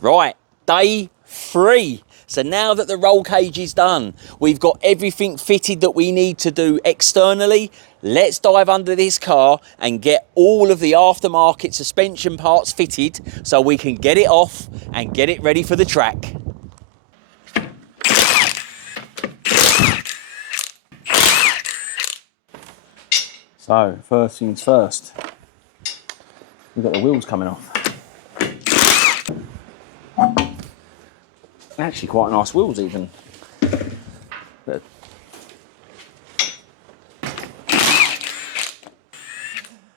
Right, day 3. So now that the roll cage is done, we've got everything fitted that we need to do externally. Let's dive under this car and get all of the aftermarket suspension parts fitted so we can get it off and get it ready for the track. So, first things first, we've got the wheels coming off. Actually quite nice wheels even.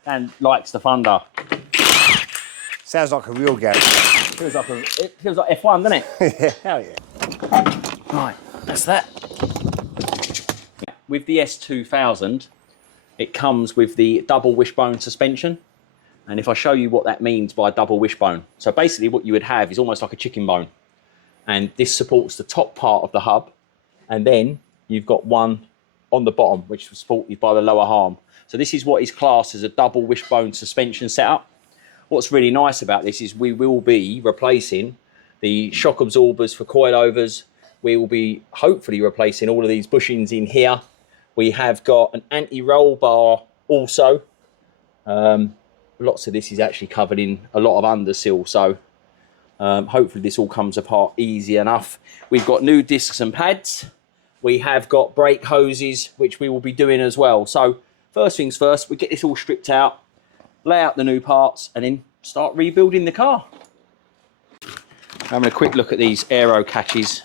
And likes the thunder. Sounds like a real garage. It feels like F1, doesn't it? Yeah, hell yeah. Right, that's that. With the S2000, it comes with the double wishbone suspension. And if I show you what that means by double wishbone. So basically what you would have is almost like a chicken bone. And this supports the top part of the hub, and then you've got one on the bottom which is supported by the lower arm. So this is what is classed as a double wishbone suspension setup. What's really nice about this is we will be replacing the shock absorbers for coilovers. We will be hopefully replacing all of these bushings in here. We have got an anti-roll bar also. Lots of this is actually covered in a lot of undersill, so hopefully this all comes apart easy enough. We've got new discs and pads. We have got brake hoses, which we will be doing as well. So first things first, we get this all stripped out, lay out the new parts, and then start rebuilding the car. Having a quick look at these aero catches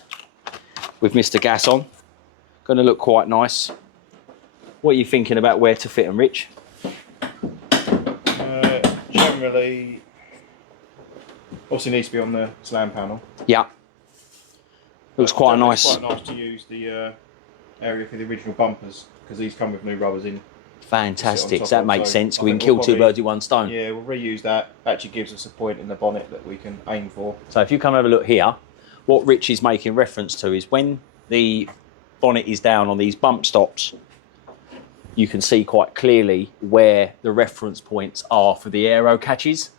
with Mr. Gas on. Going to look quite nice. What are you thinking about where to fit them, Rich? Generally, obviously needs to be on the slam panel. Yeah. Looks quite nice. It's quite nice to use the area for the original bumpers, because these come with new rubbers in. Fantastic. That makes sense. We can kill two birds with one stone. Yeah, we'll reuse that. Actually gives us a point in the bonnet that we can aim for. So if you come have a look here, what Rich is making reference to is when the bonnet is down on these bump stops, you can see quite clearly where the reference points are for the aero catches.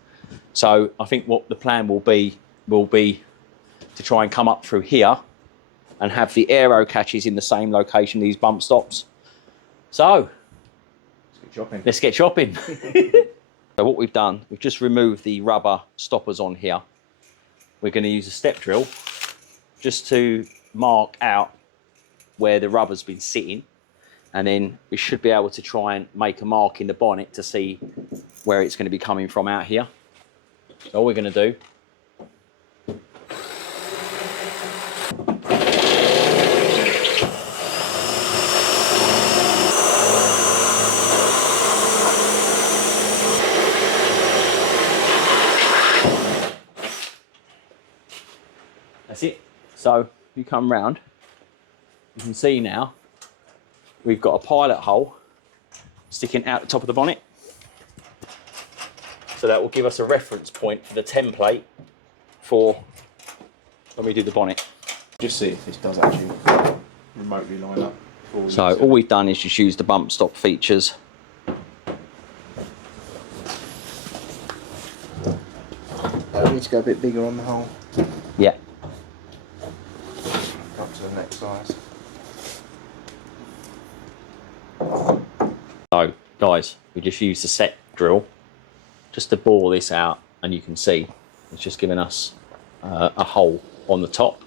So I think what the plan will be to try and come up through here and have the aero catches in the same location, these bump stops. So let's get shopping. So what we've done, we've just removed the rubber stoppers on here. We're going to use a step drill just to mark out where the rubber's been sitting, and then we should be able to try and make a mark in the bonnet to see where it's going to be coming from out here. So all we're going to do that's it. So if you come round, you can see now we've got a pilot hole sticking out the top of the bonnet. So that will give us a reference point for the template for when we do the bonnet. Just see if this does actually remotely line up. So all we've done is just use the bump stop features. We need to go a bit bigger on the hole. Yeah. Up to the next size. So guys, we just used the set drill just to bore this out, and you can see it's just giving us a hole on the top,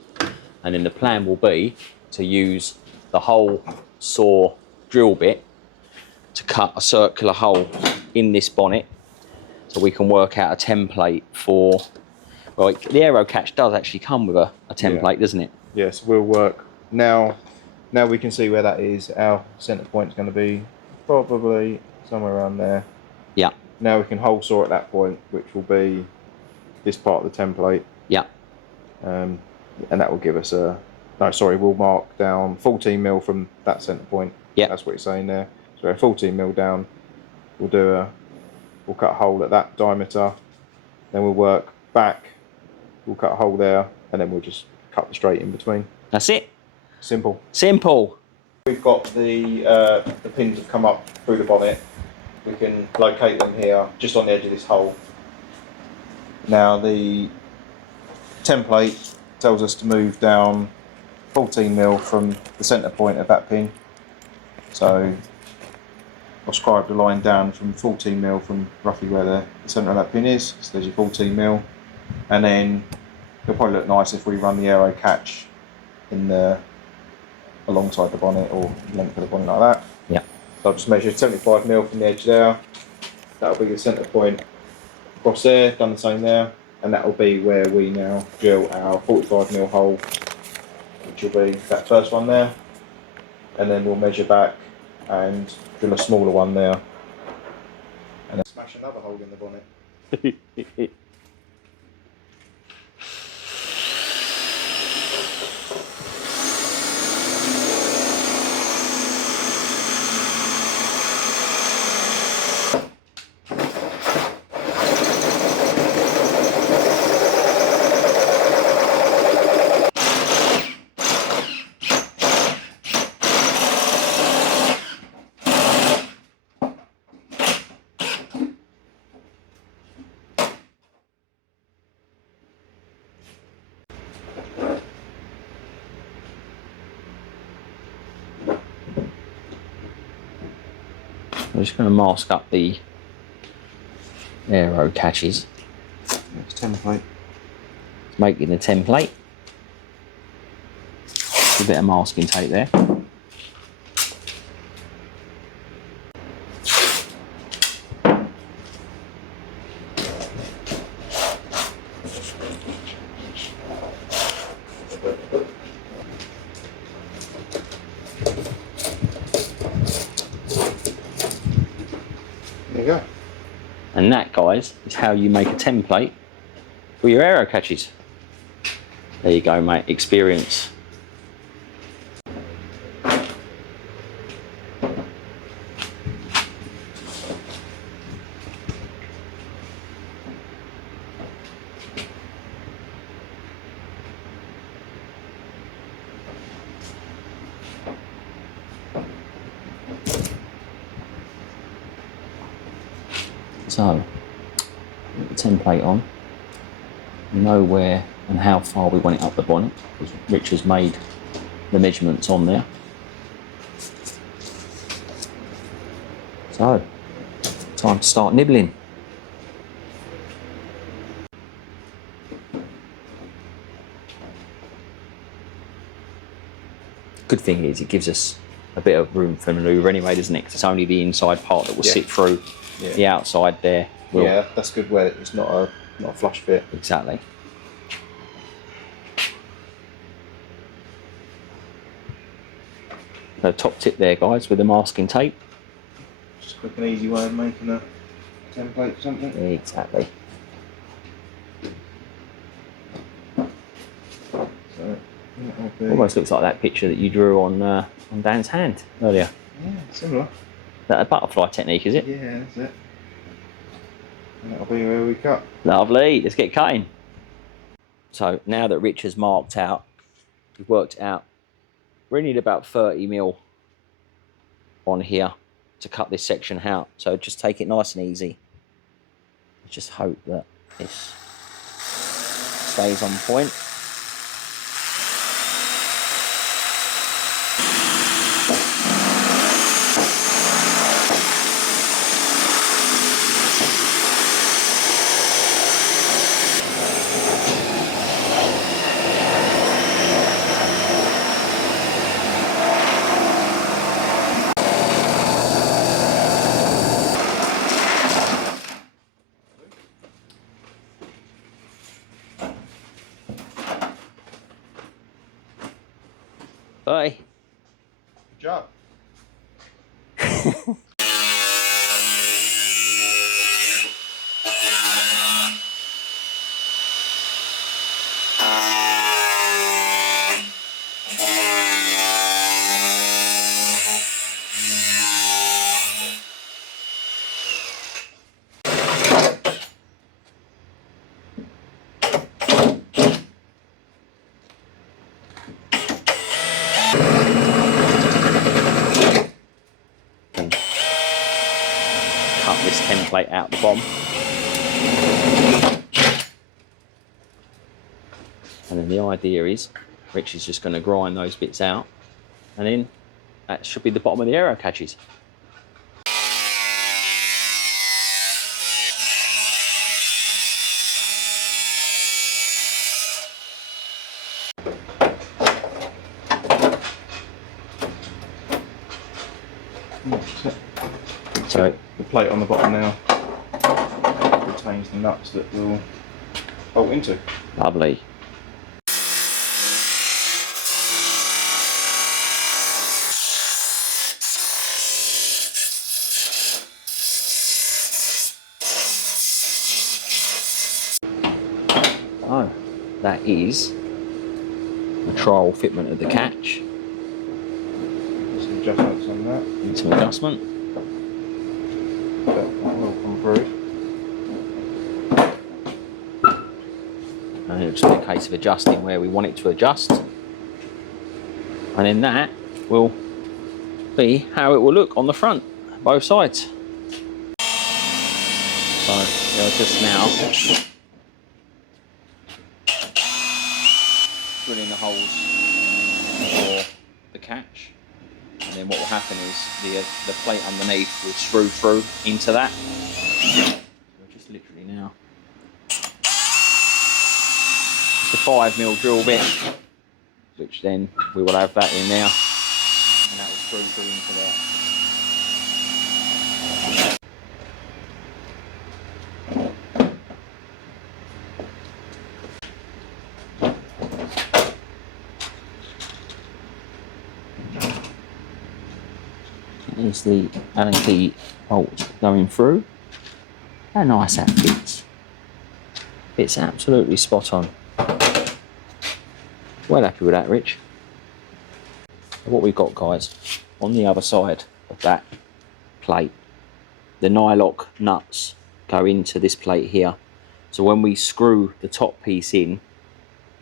and then the plan will be to use the hole saw drill bit to cut a circular hole in this bonnet so we can work out a template for, well, the aero catch does actually come with a template, doesn't it? Yes, we'll work now we can see where that is. Our centre point is going to be probably somewhere around there. Yeah. Now we can hole saw at that point, which will be this part of the template. Yeah. And that will give us a, no, sorry, we'll mark down 14mm from that centre point. Yeah. That's what you're saying there. So 14mm down, we'll cut a hole at that diameter, then we'll work back, we'll cut a hole there, and then we'll just cut the straight in between. That's it. Simple. Simple. We've got the pins that come up through the bonnet. We can locate them here, just on the edge of this hole. Now the template tells us to move down 14mm from the centre point of that pin. So I'll scribe the line down from 14mm from roughly where the centre of that pin is. So there's your 14mm, and then it'll probably look nice if we run the aero catch in the alongside the bonnet or length of the bonnet like that. Yeah. So I'll just measure 75mm from the edge there. That'll be the centre point across there, done the same there, and that will be where we now drill our 45mm hole, which will be that first one there, and then we'll measure back and drill a smaller one there, and then smash another hole in the bonnet. I'm just going to mask up the aero catches. Next template. Making the template. A bit of masking tape there. There you go. And that, guys, is how you make a template for your aero catches. There you go, mate. Experience. So, put the template on, know where and how far we want it up the bonnet, because Rich has made the measurements on there. So, time to start nibbling. Good thing is it gives us a bit of room for manoeuvre anyway, doesn't it? 'Cause it's only the inside part that will sit through. Yeah. The outside there will... Yeah, that's good where it's not a flush fit. Exactly. So top tip there, guys, with the masking tape. Just a quick and easy way of making a template for something. Exactly. So, that'll be... Almost looks like that picture that you drew on Dan's hand earlier. Yeah, similar. That a butterfly technique, is it? Yeah, that's it. And that'll be where we cut. Lovely. Let's get cutting. So now that Rich has marked out, we've worked out, we need about 30mm on here to cut this section out. So just take it nice and easy. Just hope that this stays on point. Bye. Good job. Cut this template out the bottom. And then the idea is Rich is just going to grind those bits out, and then that should be the bottom of the aero catches. So the plate on the bottom now retains the nuts that we'll bolt into. lovely. Oh, that is the trial fitment of the catch. Some adjustments on that. Need some adjustment. That will come through. And it'll just be a case of adjusting where we want it to adjust. And then that will be how it will look on the front, both sides. So they'll just now drill in the holes for the catch. And then what will happen is the plate underneath will screw through into that. So just literally now. It's a 5mm drill bit, which then we will have that in there, and that will screw through into there. There's the Allen key bolt going through. How nice that fits. It's absolutely spot on. Well happy with that, Rich. What we've got, guys, on the other side of that plate, the nylock nuts go into this plate here. So when we screw the top piece in,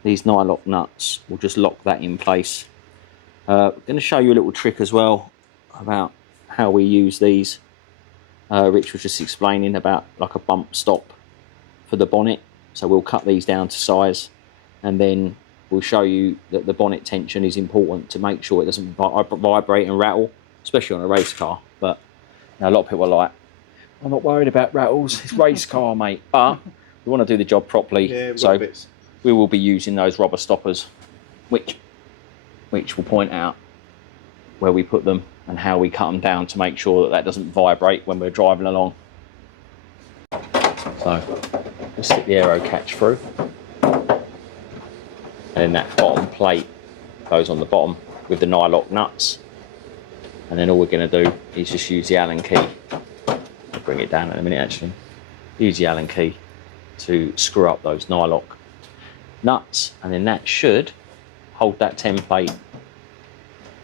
these nylock nuts will just lock that in place. I'm going to show you a little trick as well about how we use these. Rich was just explaining about like a bump stop for the bonnet. So we'll cut these down to size, and then we'll show you that the bonnet tension is important to make sure it doesn't vibrate and rattle, especially on a race car. But you know, a lot of people are like, I'm not worried about rattles, it's race car, mate. But we want to do the job properly, Yeah, so bits. we will be using those rubber stoppers, which will point out where we put them and how we cut them down to make sure that that doesn't vibrate when we're driving along. So we'll stick the aero catch through, and then that bottom plate goes on the bottom with the nylock nuts, and then all we're going to do is just use the Allen key. I'll bring it down in a minute actually. Use the Allen key to screw up those nylock nuts, and then that should hold that template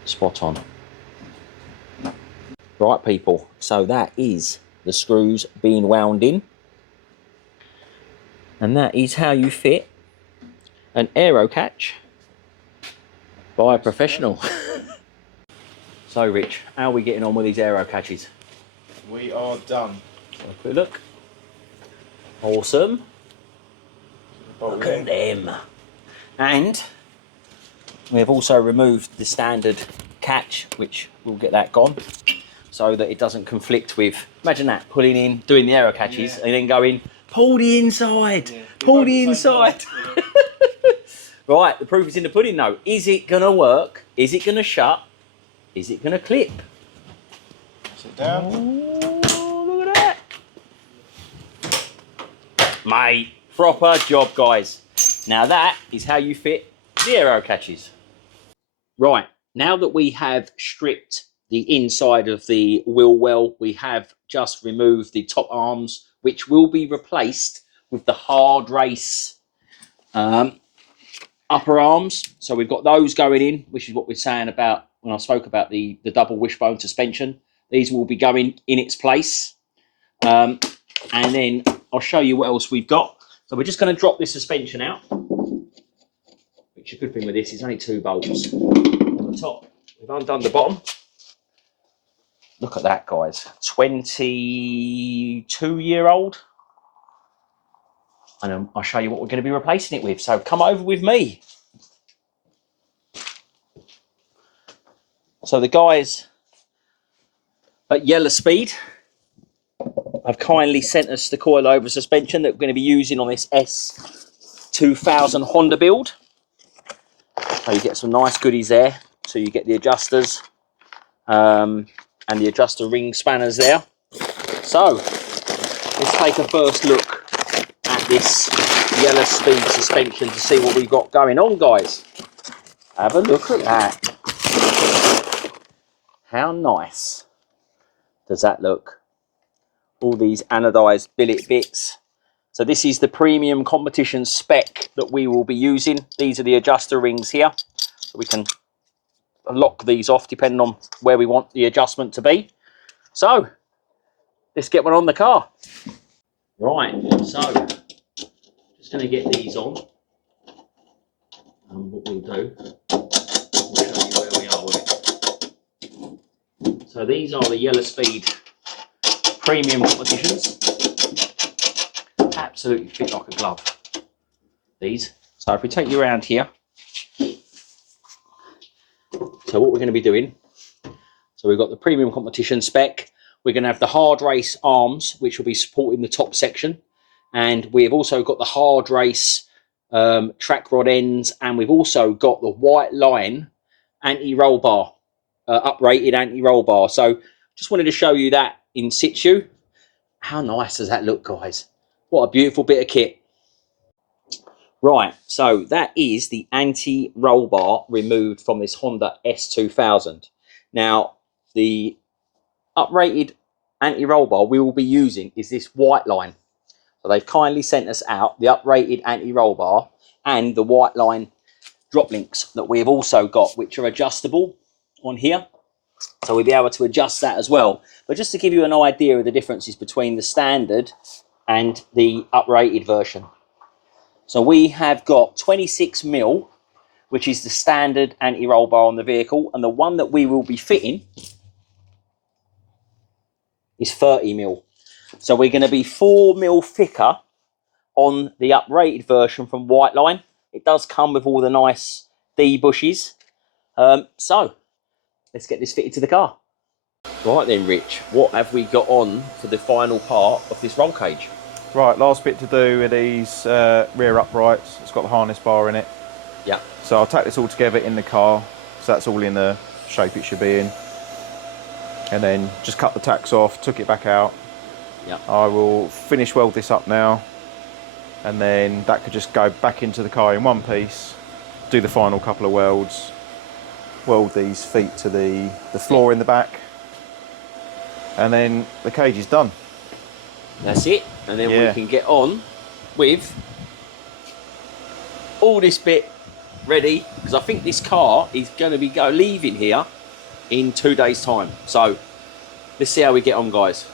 spot on. Right people, so that is the screws being wound in, and that is how you fit an aero catch by a professional. So Rich, how are we getting on with these aero catches? We are done. Have a quick look. Awesome. Bolt Look in. at them. And we have also removed the standard catch, which we'll get that gone, so that it doesn't conflict with, imagine that, pulling in, doing the aero catches, Yeah. and then going, pull the inside, Yeah, pull both the at the same inside. time, yeah. Right, the proof is in the pudding though. Is it gonna work? Is it gonna shut? Is it gonna clip? Sit down. Oh, look at that. Mate, proper job, guys. Now that is how you fit the aero catches. Right, now that we have stripped the inside of the wheel well, we have just removed the top arms, which will be replaced with the Hardrace upper arms. So we've got those going in, which is what we're saying about when I spoke about the double wishbone suspension. These will be going in its place. And then I'll show you what else we've got. So we're just going to drop this suspension out, which a good thing with this is only 2 bolts on the top. We've undone the bottom. Look at that, guys. 22-year-old. and I'll show you what we're going to be replacing it with. So come over with me. So the guys at Yellow Speed have kindly sent us the coilover suspension that we're going to be using on this S2000 Honda build. So you get some nice goodies there. So you get the adjusters and the adjuster ring spanners there. So let's take a first look at this Yellow Speed suspension to see what we've got going on, guys. Have a look at that. How nice does that look? All these anodized billet bits. So this is the premium competition spec that we will be using. These are the adjuster rings here. So we can lock these off depending on where we want the adjustment to be. So let's get one on the car. Right, so just going to get these on. And what we'll do, we'll show you where we are with it. So these are the Yellow Speed premium competitions. Absolutely fit like a glove, these. So if we take you around here, so what we're going to be doing, so we've got the premium competition spec. We're going to have the Hardrace arms, which will be supporting the top section. And we've also got the Hardrace track rod ends. And we've also got the Whiteline anti-roll bar, uprated anti-roll bar. So just wanted to show you that in situ. How nice does that look, guys? What a beautiful bit of kit. Right, so that is the anti-roll bar removed from this Honda S2000. Now, the uprated anti-roll bar we will be using is this Whiteline. So they've kindly sent us out the uprated anti-roll bar and the Whiteline drop links that we've also got, which are adjustable on here. So we'll be able to adjust that as well. But just to give you an idea of the differences between the standard and the uprated version. So we have got 26mm, which is the standard anti-roll bar on the vehicle, and the one that we will be fitting is 30mm. So we're going to be 4mm thicker on the uprated version from Whiteline. It does come with all the nice D bushes. So let's get this fitted to the car. Right then, Rich, what have we got on for the final part of this roll cage? Right, last bit to do with these rear uprights. It's got the harness bar in it. Yeah. So I'll tack this all together in the car. So that's all in the shape it should be in. And then just cut the tacks off, took it back out. Yeah. I will finish weld this up now. And then that could just go back into the car in one piece. Do the final couple of welds. Weld these feet to the floor in the back. And then the cage is done. That's it. And then we can get on with all this bit ready, because I think this car is going to be leaving here in 2 days' time. So let's see how we get on, guys.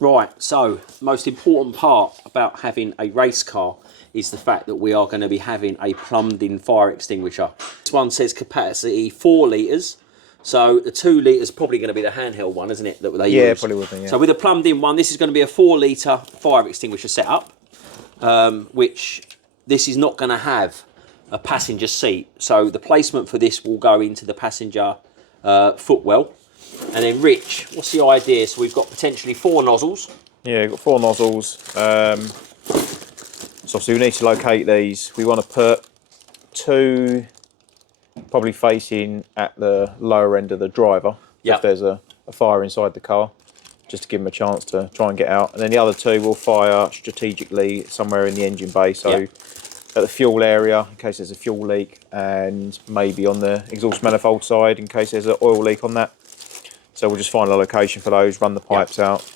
Right, so most important part about having a race car is the fact that we are going to be having a plumbed in fire extinguisher. This one says capacity 4 litres, so the 2 litres probably going to be the handheld one, isn't it, that they use? Yeah, probably would be, yeah. So with a plumbed in one, this is going to be a 4 litre fire extinguisher setup, which this is not going to have a passenger seat. So the placement for this will go into the passenger footwell. And then, Rich, what's the idea? So we've got potentially 4 nozzles. Yeah, got 4 nozzles. So obviously we need to locate these. We want to put 2 probably facing at the lower end of the driver, if there's a fire inside the car, just to give them a chance to try and get out. And then the other 2 will fire strategically somewhere in the engine bay. So at the fuel area, in case there's a fuel leak, and maybe on the exhaust manifold side, in case there's an oil leak on that. So we'll just find a location for those, run the pipes out.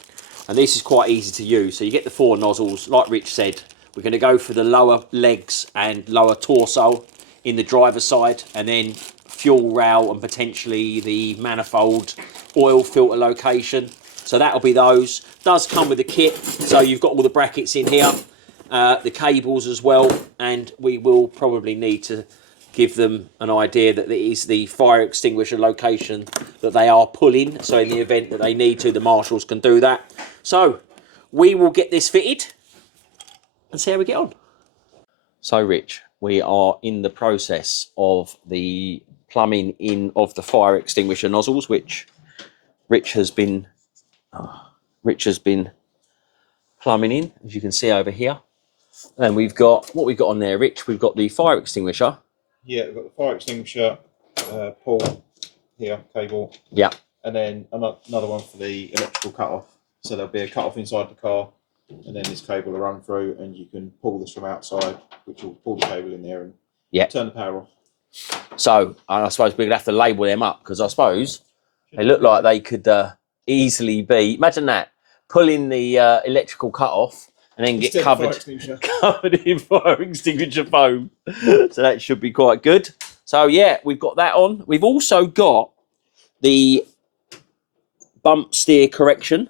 And this is quite easy to use. So you get the 4 nozzles, like Rich said. We're going to go for the lower legs and lower torso in the driver's side, and then fuel rail and potentially the manifold oil filter location. So that'll be those. Does come with a kit, so you've got all the brackets in here, the cables as well, and we will probably need to give them an idea that it is the fire extinguisher location that they are pulling. So in the event that they need to, the marshals can do that. So we will get this fitted and see how we get on. So Rich, we are in the process of the plumbing in of the fire extinguisher nozzles, which Rich has been plumbing in, as you can see over here. And we've got, what we've got on there, Rich, we've got the fire extinguisher. Yeah, we've got the fire extinguisher pull here, cable. Yeah. And then another one for the electrical cut-off. So there'll be a cut-off inside the car, and then this cable will run through, and you can pull this from outside, which will pull the cable in there and turn the power off. So I suppose we're going to have to label them up, because I suppose they look like they could easily be, imagine that, pulling the electrical cut-off and then get covered in fire extinguisher foam. So that should be quite good. So yeah, we've got that on. We've also got the bump steer correction,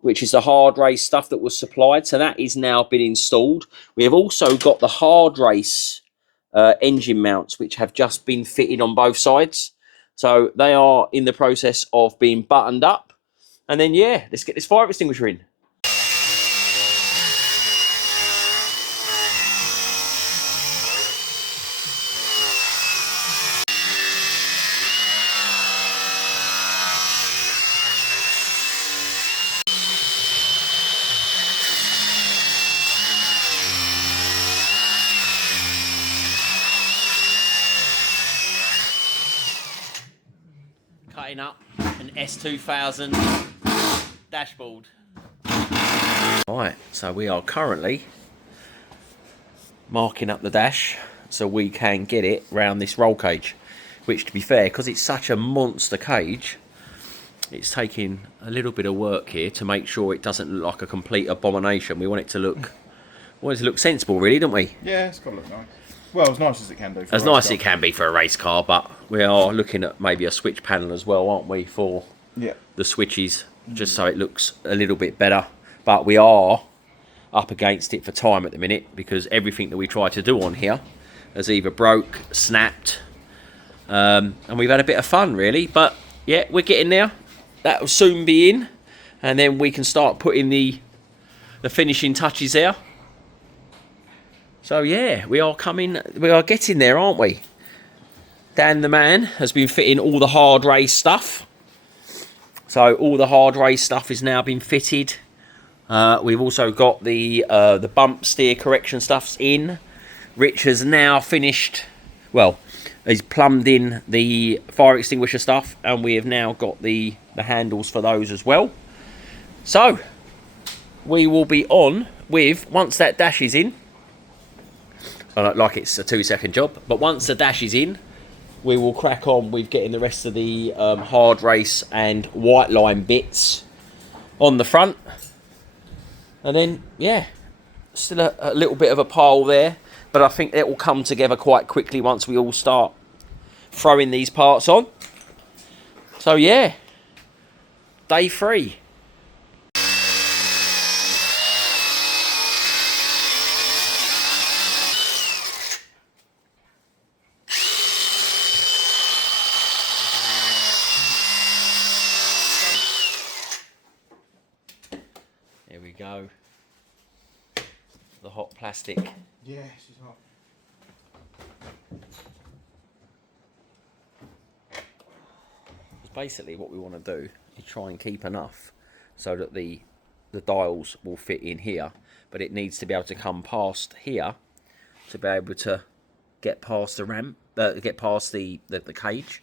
which is the Hardrace stuff that was supplied. So that is now been installed. We have also got the Hardrace engine mounts, which have just been fitted on both sides. So they are in the process of being buttoned up. And then, yeah, let's get this fire extinguisher in. Cutting up an S2000 dashboard. Right, so we are currently marking up the dash so we can get it round this roll cage, which, to be fair, because it's such a monster cage, it's taking a little bit of work here to make sure it doesn't look like a complete abomination. We want it to look, sensible, really, don't we? Yeah, it's got to look nice. Well, as nice as it can do. As nice as it can be for a race car, but we are looking at maybe a switch panel as well, aren't we, for the switches, just so it looks a little bit better. But we are up against it for time at the minute, because everything that we try to do on here has either broke, snapped, and we've had a bit of fun, really. But yeah, we're getting there. That will soon be in, and then we can start putting the finishing touches there. So yeah, we are getting there, aren't we? Dan the man has been fitting all the Hardrace stuff. So all the Hardrace stuff is now been fitted. We've also got the bump steer correction stuffs in. Rich has now finished, well, he's plumbed in the fire extinguisher stuff, and we have now got the handles for those as well. So we will be on with, once that dash is in, like it's a 2-second job, but once the dash is in, we will crack on with getting the rest of the Hardrace and Whiteline bits on the front. And then, yeah, still a little bit of a pile there, but I think it will come together quite quickly once we all start throwing these parts on. So yeah, day 3. There we go. The hot plastic. Yeah, she's hot. Basically what we want to do is try and keep enough so that the dials will fit in here, but it needs to be able to come past here to be able to get past the ramp, get past the cage.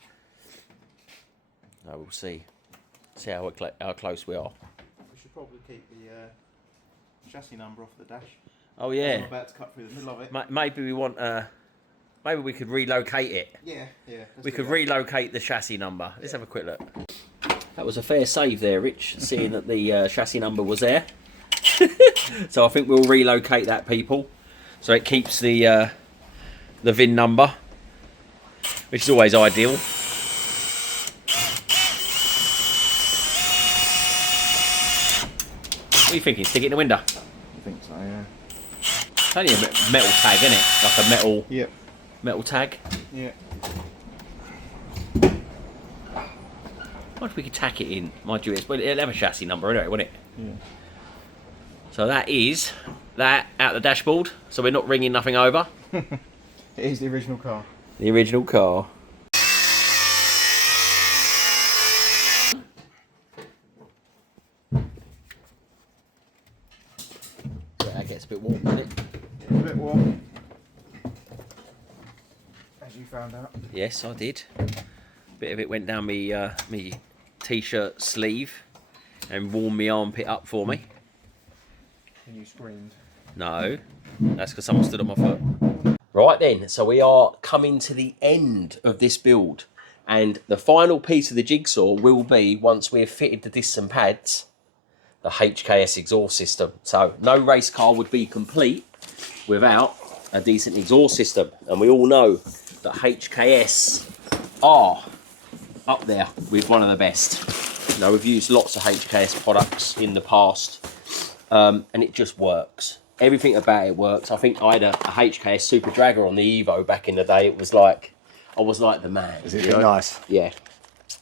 So we'll see how close we are. We should probably keep the chassis number off the dash. Oh yeah. I'm about to cut through the middle of it. Maybe we want maybe we could relocate it. Yeah. We could relocate the chassis number. Let's have a quick look. That was a fair save there, Rich, seeing that the chassis number was there. So I think we'll relocate that, people, so it keeps the VIN number, which is always ideal. What are you thinking? Stick it in the window? I think so, yeah. It's only a metal tag, isn't it? Like a metal, Yep. metal tag. Yeah. I wonder if we could tack it in. Mind you, it'll have a chassis number anyway, won't it? Yeah. So that is that out the dashboard, so we're not ringing nothing over. It is the original car. The original car. So that gets a bit warm, doesn't it? It's a bit warm. As you found out. Yes, I did. Bit of it went down me t-shirt sleeve and warmed my armpit up for me. And you screamed. No, that's because someone stood on my foot. Right then, so we are coming to the end of this build, and the final piece of the jigsaw will be, once we've fitted the discs and pads, the HKS exhaust system. So no race car would be complete without a decent exhaust system, and we all know that HKS are up there with one of the best. You know, we've used lots of HKS products in the past, and it just works. Everything about it works. I think I had a HKS Super Dragger on the Evo back in the day. It was like, I was like the man. Is it nice? Yeah.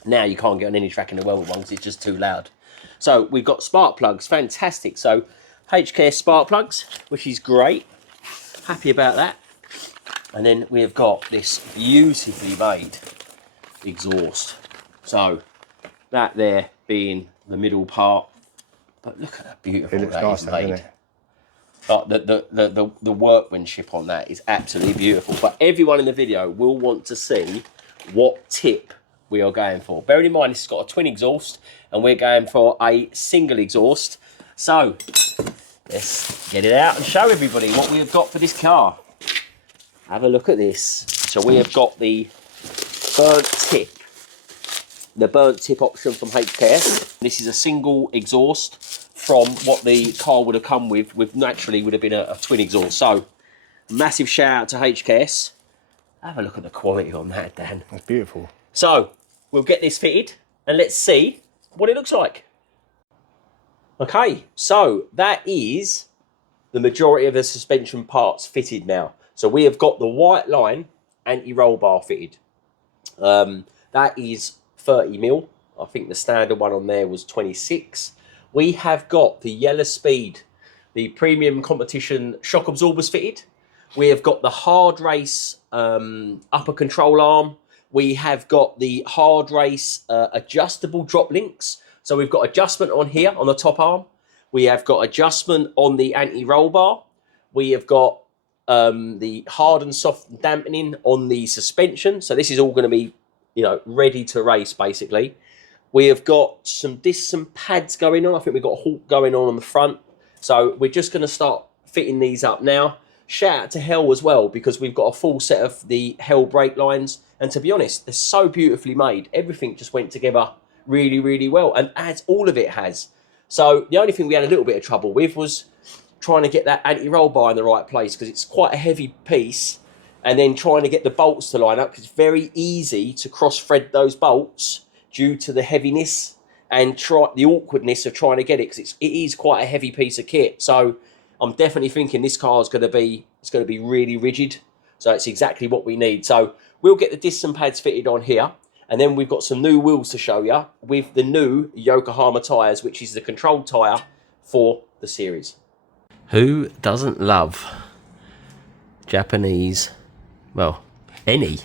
Now you can't get on any track in the world with one because it's just too loud. So we've got spark plugs, fantastic. So HKS spark plugs, which is great. Happy about that. And then we've got this beautifully made exhaust. So that there being the middle part, but look at how beautiful that is made. But the workmanship on that is absolutely beautiful. But everyone in the video will want to see what tip we are going for. Bearing in mind this has got a twin exhaust and we're going for a single exhaust. So let's get it out and show everybody what we have got for this car. Have a look at this. So we have got the burnt tip. The burnt tip option from HKS. This is a single exhaust from what the car would have come with naturally would have been a twin exhaust. So massive shout out to HKS. Have a look at the quality on that, Dan. That's beautiful. So we'll get this fitted and let's see what it looks like. Okay, so that is the majority of the suspension parts fitted now. So we have got the Whiteline anti-roll bar fitted. That is 30mm. I think the standard one on there was 26. We have got the Yellow Speed, the premium competition shock absorbers fitted. We have got the Hardrace upper control arm. We have got the Hardrace adjustable drop links. So we've got adjustment on here on the top arm. We have got adjustment on the anti-roll bar. We have got the hard and soft dampening on the suspension. So this is all going to be, you know, ready to race basically. We have got some discs and pads going on. I think we've got a Hawk going on the front. So we're just going to start fitting these up now. Shout out to Hell as well, because we've got a full set of the Hell brake lines. And to be honest, they're so beautifully made. Everything just went together really, really well. And as all of it has. So the only thing we had a little bit of trouble with was trying to get that anti-roll bar in the right place, because it's quite a heavy piece. And then trying to get the bolts to line up, because it's very easy to cross-thread those bolts due to the heaviness and the awkwardness of trying to get it, because it is quite a heavy piece of kit. So I'm definitely thinking this car is going to be really rigid. So it's exactly what we need. So we'll get the discs and pads fitted on here, and then we've got some new wheels to show you with the new Yokohama tyres, which is the controlled tyre for the series. Who doesn't love Japanese, well, any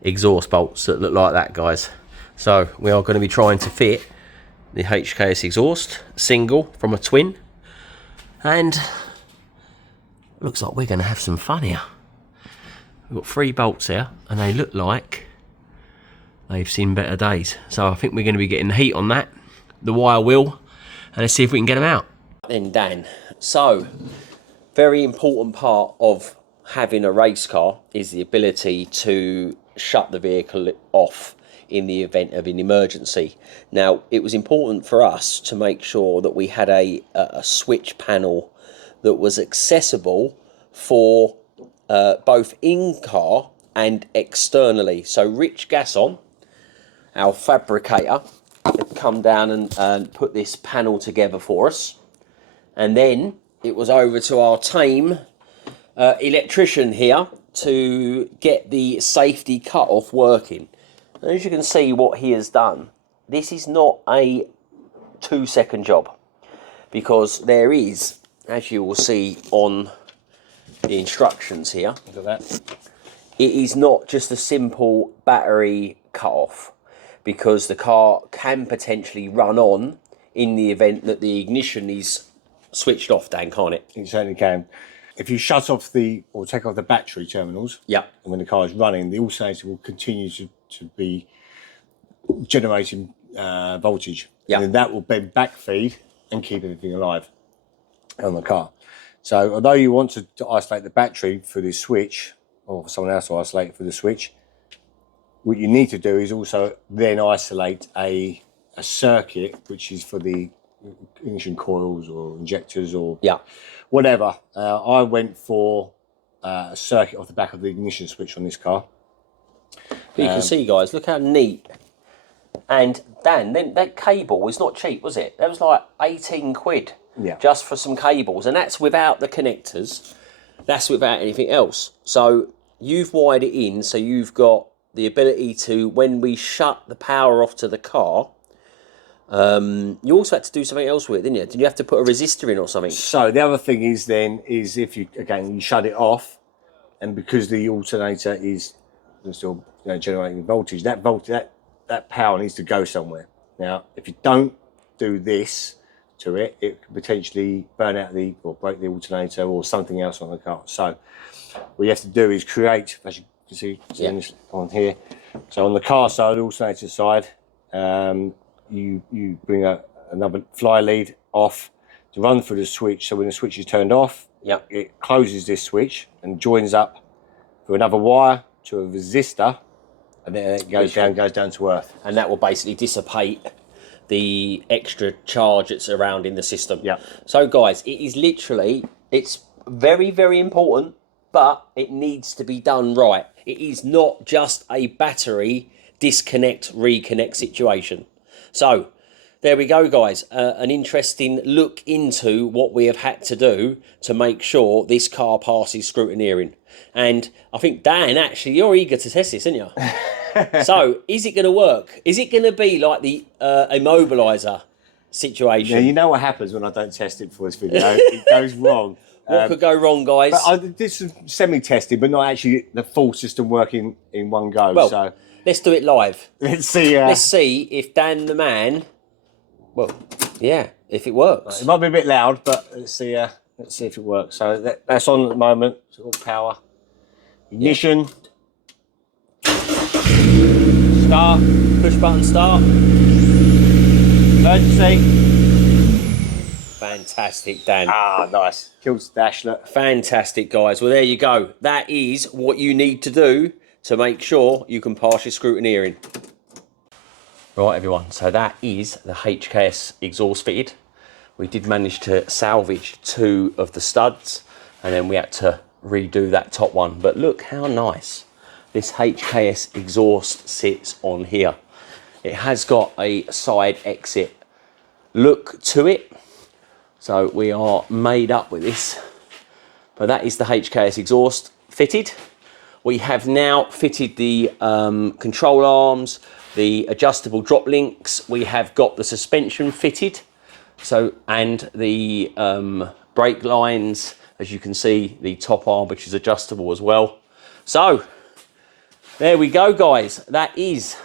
exhaust bolts that look like that, guys? So we are going to be trying to fit the HKS exhaust single from a twin, and looks like we're going to have some fun here. We've got 3 bolts here and they look like they've seen better days. So I think we're going to be getting the heat on that, the wire wheel, and let's see if we can get them out. Then Dan, so very important part of having a race car is the ability to shut the vehicle off in the event of an emergency. Now, it was important for us to make sure that we had a switch panel that was accessible for both in-car and externally. So Rich Gasson, our fabricator, had come down and put this panel together for us. And then it was over to our team electrician here to get the safety cut-off working. And as you can see what he has done, this is not a 2-second job, because there is, as you will see on the instructions here, look at that, it is not just a simple battery cut-off, because the car can potentially run on in the event that the ignition is switched off, Dan, can't it? It certainly can. If you shut off or take off the battery terminals, Yeah. and when the car is running, the alternator will continue to be generating voltage. Yeah. And then that will then backfeed and keep everything alive on the car. So although you want to isolate the battery for this switch, or for someone else to isolate for the switch, what you need to do is also then isolate a circuit, which is for the ignition coils or injectors or whatever. I went for a circuit off the back of the ignition switch on this car. But you can see, guys, look how neat. And Dan, then that cable was not cheap, was it? That was like 18 quid just for some cables. And that's without the connectors. That's without anything else. So you've wired it in, so you've got the ability to, when we shut the power off to the car, you also had to do something else with it, didn't you? Did you have to put a resistor in or something? So the other thing is then, is if you, again, you shut it off, and because the alternator is still generating voltage, that power needs to go somewhere. Now, if you don't do this to it, it could potentially burn out or break the alternator or something else on the car. So what you have to do is create, as you can see on here, so on the car side, the alternator side, you bring another fly lead off to run through the switch. So when the switch is turned off, it closes this switch and joins up through another wire to a resistor, and then it goes down to earth. And that will basically dissipate the extra charge that's around in the system. So guys, it is literally, it's very, very important, but it needs to be done right. It is not just a battery disconnect, reconnect situation. So there we go, guys. An interesting look into what we have had to do to make sure this car passes scrutineering. And I think, Dan, actually, you're eager to test this, aren't you? So is it going to work? Is it going to be like the immobiliser situation? Yeah, you know what happens when I don't test it for this video. It goes wrong. What could go wrong, guys? But I did some semi-testing, but not actually the full system working in one go. Well, so let's do it live. let's see. Let's see if Dan the man, well, yeah, if it works. It might be a bit loud, but let's see if it works. So that's on at the moment. It's all power. Ignition. Start. Push button start. Emergency. Fantastic, Dan. Ah, nice. Kills the dash, look. Fantastic, guys. Well, there you go. That is what you need to do to make sure you can pass your scrutineering. Right, everyone. So that is the HKS exhaust fitted. We did manage to salvage 2 of the studs, and then we had to redo that top one. But look how nice this HKS exhaust sits on here. It has got a side exit look to it. So we are made up with this. But that is the HKS exhaust fitted. We have now fitted the control arms, the adjustable drop links. We have got the suspension fitted. So, and the brake lines, as you can see, the top arm, which is adjustable as well. So, there we go, guys. That is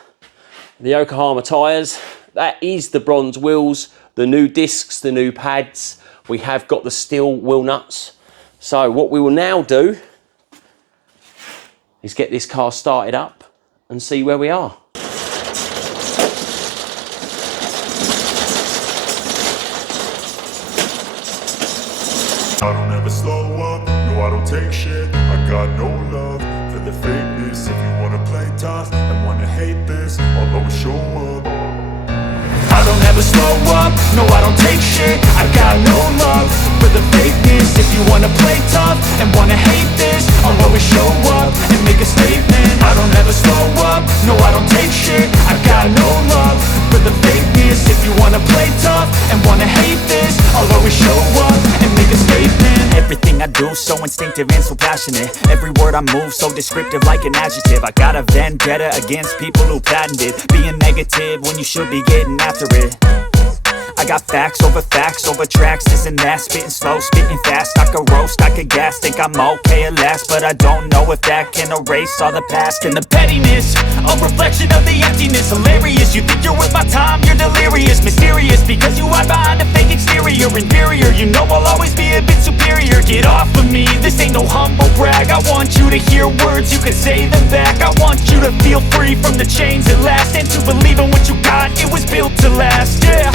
the Yokohama tyres. That is the bronze wheels, the new discs, the new pads. We have got the steel wheel nuts. So what we will now do is get this car started up and see where we are. I don't ever slow up, no I don't take shit. I got no love for the fakeness. If you wanna play tough and wanna hate this, I'll always show up. I don't ever slow up, no I don't take shit. I got no love for the fakeness. If you wanna play tough and wanna hate this, I'll always show up and make a statement. I don't ever slow up, no I don't take shit. I got no love for the fakeness. If you wanna play tough and wanna hate this, I'll always show up and make a statement. Everything I do so instinctive and so passionate. Every word I move so descriptive like an adjective. I got a vendetta against people who patented being negative when you should be getting after it. I got facts over tracks, this and that. Spitting slow, spitting fast, I could roast, I could gas. Think I'm okay at last, but I don't know if that can erase all the past. And the pettiness, a reflection of the emptiness. Hilarious, you think you're worth my time, you're delirious. Mysterious, because you hide behind a fake exterior. Inferior, you know I'll always be a bit superior. Get off of me, this ain't no humble brag. I want you to hear words, you can say them back. I want you to feel free from the chains at last, and to believe in what you got, it was built to last, yeah.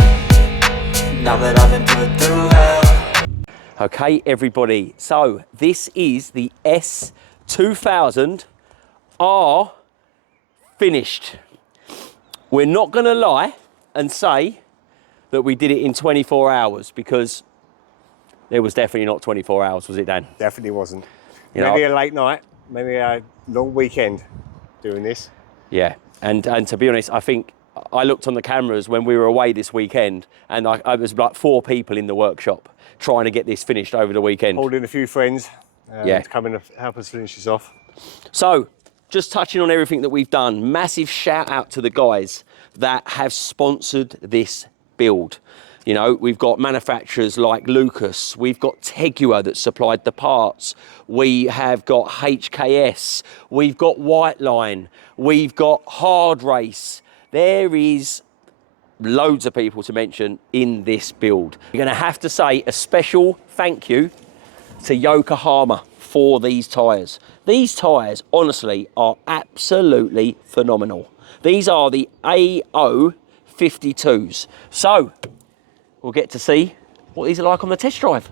Now that I've been put through hell. Okay, everybody. So this is the S2000R finished. We're not going to lie and say that we did it in 24 hours because it was definitely not 24 hours, was it, Dan? Definitely wasn't. You Maybe know, a late night, maybe a long weekend doing this. yeah, and to be honest, I think I looked on the cameras when we were away this weekend, and I was like 4 people in the workshop trying to get this finished over the weekend. Pulled in a few friends Yeah. to come and help us finish this off. So, just touching on everything that we've done, massive shout out to the guys that have sponsored this build. You know, we've got manufacturers like Lucas, we've got Tegiwa that supplied the parts, we have got HKS, we've got Whiteline, we've got Hardrace. There is loads of people to mention in this build. You're going to have to say a special thank you to Yokohama for these tyres. These tyres, honestly, are absolutely phenomenal. These are the AO52s. So, we'll get to see what these are like on the test drive.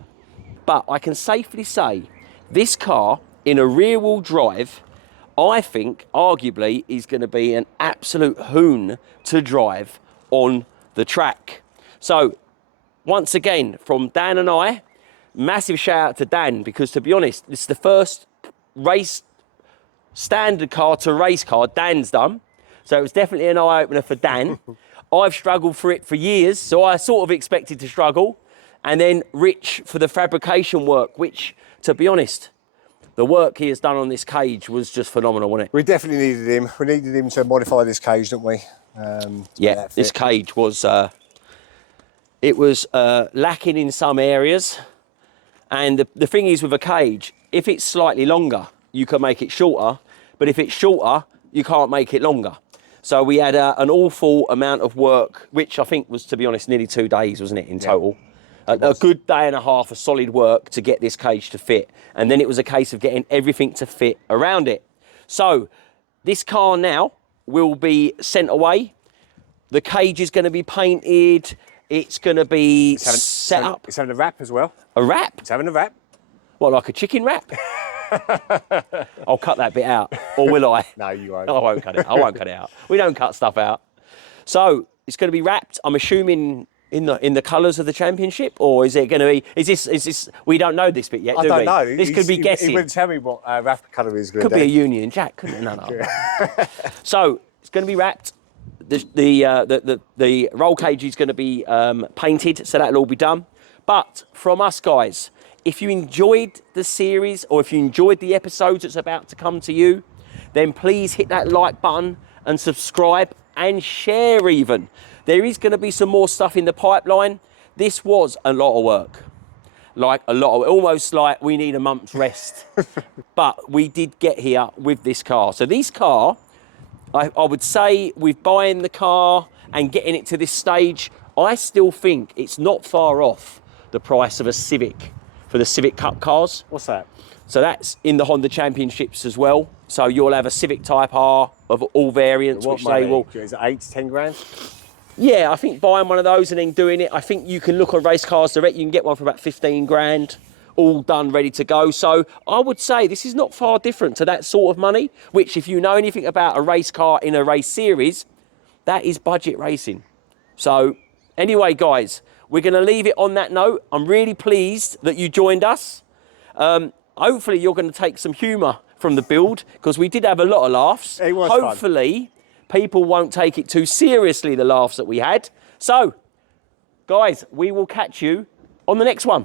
But I can safely say, this car, in a rear-wheel drive, I think, arguably, is going to be an absolute hoon to drive on the track. So, once again, from Dan and I, massive shout out to Dan, because to be honest, this is the first race standard car to race car Dan's done. So it was definitely an eye-opener for Dan. I've struggled for it for years, so I sort of expected to struggle. And then Rich for the fabrication work, which, to be honest, the work he has done on this cage was just phenomenal, wasn't it? We definitely needed him. We needed him to modify this cage, didn't we? Yeah, this cage was, it was lacking in some areas. And the thing is with a cage, if it's slightly longer, you can make it shorter. But if it's shorter, you can't make it longer. So we had an awful amount of work, which I think was, to be honest, nearly 2 days, wasn't it, in total? A good day and a half of solid work to get this cage to fit. And then it was a case of getting everything to fit around it. So this car now will be sent away. The cage is going to be painted. It's going to be set up. It's having a wrap as well. A wrap? It's having a wrap. What, like a chicken wrap? I'll cut that bit out, or will I? No, you won't. I won't cut it. I won't cut it out. We don't cut stuff out. So it's going to be wrapped. I'm assuming in the colours of the championship, or is it going to be? Is this? We don't know this bit yet. I do don't we? know. This could be guessing. He wouldn't tell me what wrap colour is going to Could be. be a Union Jack, couldn't it? No. So it's going to be wrapped. The roll cage is going to be painted, so that'll all be done. But from us guys, if you enjoyed the series or if you enjoyed the episodes that's about to come to you, then please hit that like button and subscribe and share even. There is going to be some more stuff in the pipeline. This was a lot of work. Almost like we need a month's rest. But we did get here with this car. So this car, I would say with buying the car and getting it to this stage, I still think it's not far off the price of a Civic for the Civic Cup cars. What's that? So that's in the Honda Championships as well. So you'll have a Civic Type R of all variants, What which money? they will. Is it 8 to 10 grand? Yeah, I think buying one of those and then doing it, I think you can look on Race Cars Direct, you can get one for about 15 grand, all done, ready to go. So I would say this is not far different to that sort of money, which if you know anything about a race car in a race series, that is budget racing. So anyway, guys, we're going to leave it on that note. I'm really pleased that you joined us. Hopefully you're going to take some humour from the build, because we did have a lot of laughs. It was fun. Hopefully people won't take it too seriously, the laughs that we had. So, guys, we will catch you on the next one.